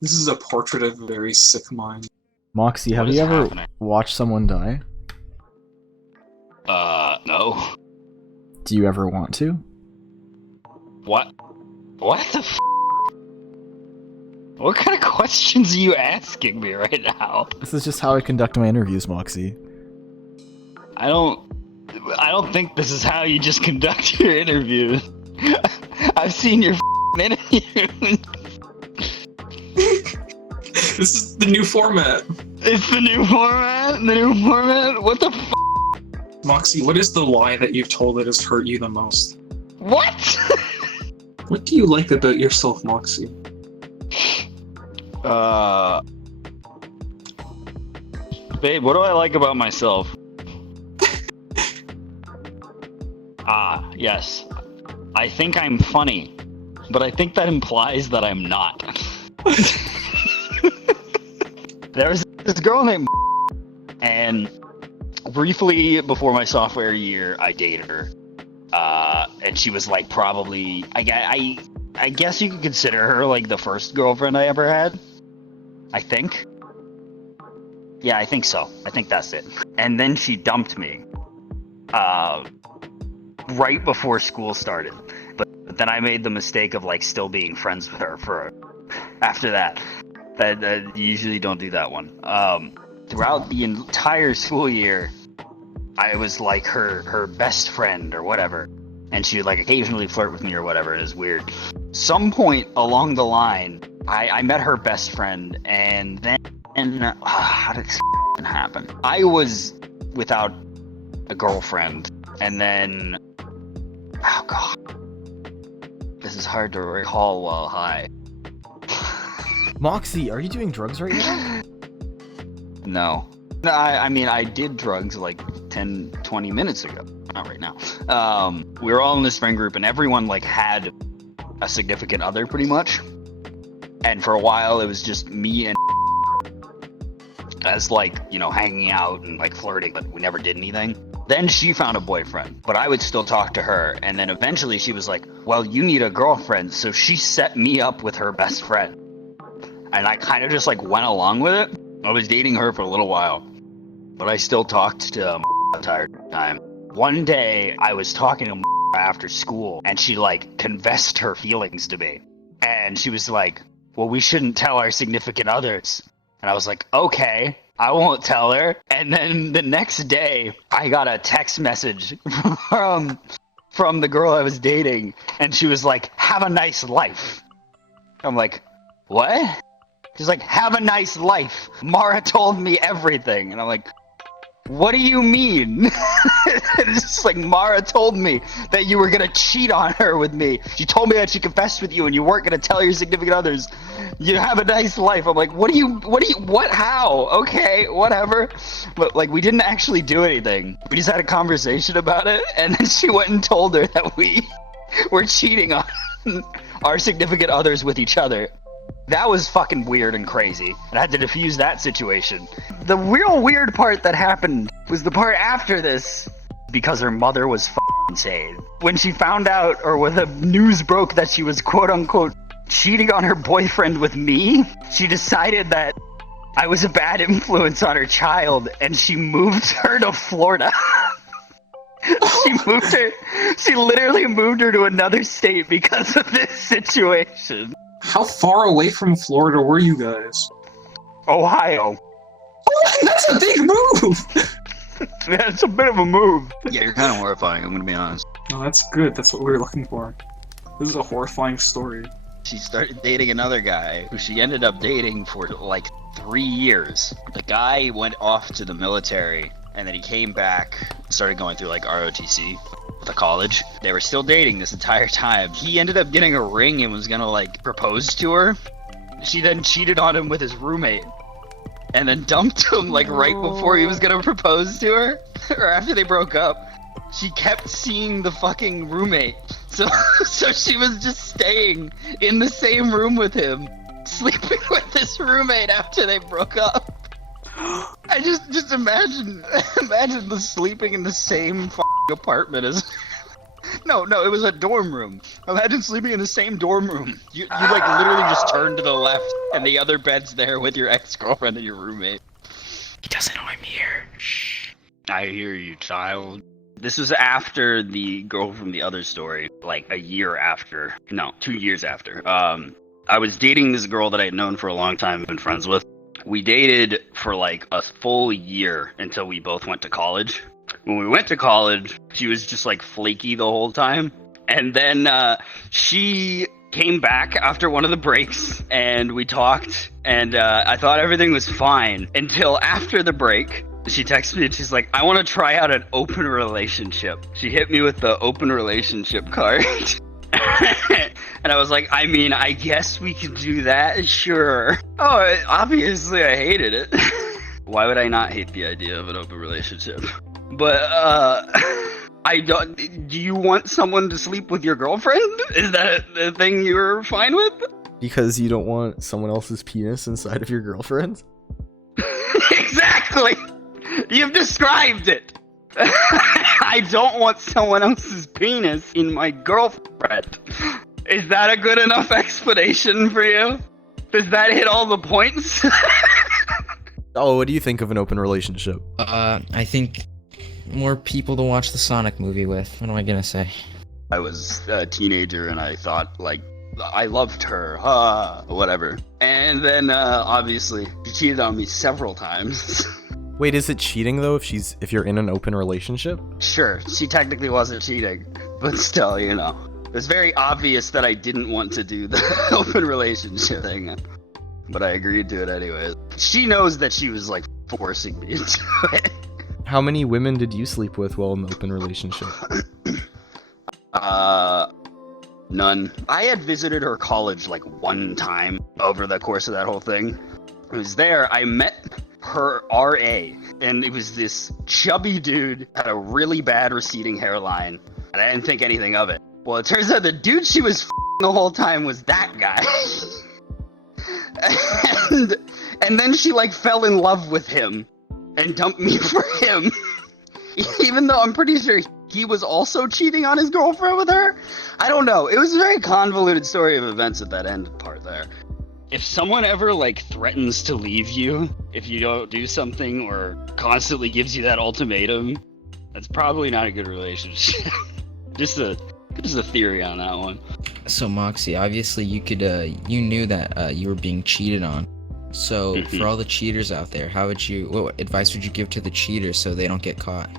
This is a portrait of a very sick mind. Moxi, have What you is ever happening? watched someone die? No. Do you ever want to? What? What the f? What kind of questions are you asking me right now? This is just how I conduct my interviews, Moxi. I don't think this is how you just conduct your interviews. I've seen your interviews. This is the new format. It's the new format? The new format? What the f? Moxi, what is the lie that you've told that has hurt you the most? What? What do you like about yourself, Moxi? Babe, what do I like about myself? Yes. I think I'm funny, but I think that implies that I'm not. There was this girl named and briefly before my sophomore year, I dated her. And she was like probably, I guess you could consider her like the first girlfriend I ever had. I think. Yeah, I think so. I think that's it. And then she dumped me. Right before school started. But then I made the mistake of like still being friends with her for after that. You usually don't do that one. Throughout the entire school year, I was like her best friend or whatever. And she would like occasionally flirt with me or whatever. It was weird. Some point along the line, I met her best friend, and then how did this happen? I was without a girlfriend, and then oh god, this is hard to recall while high. Moxi, are you doing drugs right now? No, I mean I did drugs like 10, 20 minutes ago. Not right now. We were all in this friend group, and everyone like had a significant other pretty much. And for a while, it was just me and as like, you know, hanging out and like flirting, but we never did anything. Then she found a boyfriend, but I would still talk to her. And then eventually she was like, well, you need a girlfriend. So she set me up with her best friend. And I kind of just like went along with it. I was dating her for a little while, but I still talked to the entire time. One day I was talking to after school, and she like confessed her feelings to me. And she was like, well, we shouldn't tell our significant others. And I was like, okay, I won't tell her. And then the next day I got a text message from the girl I was dating, and she was like, have a nice life. I'm like, what? She's like, have a nice life. Mara told me everything. And I'm like, what do you mean? It's just like, Mara told me that you were gonna cheat on her with me. She told me that she confessed with you and you weren't gonna tell your significant others. You have a nice life. I'm like, how? Okay, whatever. But like, we didn't actually do anything. We just had a conversation about it, and then she went and told her that we were cheating on our significant others with each other. That was fucking weird and crazy, and I had to defuse that situation. The real weird part that happened was the part after this, because her mother was fucking insane. When she found out, or when the news broke that she was quote-unquote cheating on her boyfriend with me, she decided that I was a bad influence on her child, and she moved her to Florida. She literally moved her to another state because of this situation. How far away from Florida were you guys? Ohio. Oh, that's a big move! Yeah, it's a bit of a move. Yeah, you're kind of horrifying, I'm gonna be honest. No, that's good. That's what we were looking for. This is a horrifying story. She started dating another guy who she ended up dating for like 3 years. The guy went off to the military, and then he came back, started going through like ROTC with the college. They were still dating this entire time. He ended up getting a ring and was gonna like propose to her. She then cheated on him with his roommate, and then dumped him like right before he was gonna propose to her, or after they broke up. She kept seeing the fucking roommate, so she was just staying in the same room with him, sleeping with this roommate after they broke up. I just imagine the sleeping in the same fucking apartment as No, it was a dorm room. Imagine sleeping in the same dorm room. You like literally just turn to the left, and the other bed's there with your ex-girlfriend and your roommate. He doesn't know I'm here. Shh. I hear you, child. This was after the girl from the other story, like 2 years after. I was dating this girl that I had known for a long time, been friends with. We dated for like a full year until we both went to college. When we went to college, she was just like flaky the whole time. And then she came back after one of the breaks and we talked and I thought everything was fine until after the break. She texted me and she's like, I want to try out an open relationship. She hit me with the open relationship card. And I was like, I mean, I guess we can do that, sure. Oh, obviously I hated it. Why would I not hate the idea of an open relationship? But, I don't, do you want someone to sleep with your girlfriend? Is that the thing you're fine with? Because you don't want someone else's penis inside of your girlfriend? Exactly! You've described it! I don't want someone else's penis in my girlfriend. Is that a good enough explanation for you? Does that hit all the points? Oh, what do you think of an open relationship? I think more people to watch the Sonic movie with. What am I gonna say? I was a teenager and I thought, like, I loved her, whatever. And then, obviously, she cheated on me several times. Wait, is it cheating though if you're in an open relationship? Sure, she technically wasn't cheating, but still, you know. It was very obvious that I didn't want to do the open relationship thing, but I agreed to it anyways. She knows that she was, like, forcing me into it. How many women did you sleep with while in the open relationship? None. I had visited her college, like, one time over the course of that whole thing. I was there, I met her RA, and it was this chubby dude, had a really bad receding hairline, and I didn't think anything of it. Well, it turns out the dude she was the whole time was that guy. and then she, like, fell in love with him and dumped me for him. Even though I'm pretty sure he was also cheating on his girlfriend with her. I don't know. It was a very convoluted story of events at that end part there. If someone ever, like, threatens to leave you if you don't do something or constantly gives you that ultimatum, that's probably not a good relationship. Just a theory on that one. So Moxie, obviously you knew that you were being cheated on. So for all the cheaters out there, what advice would you give to the cheaters so they don't get caught?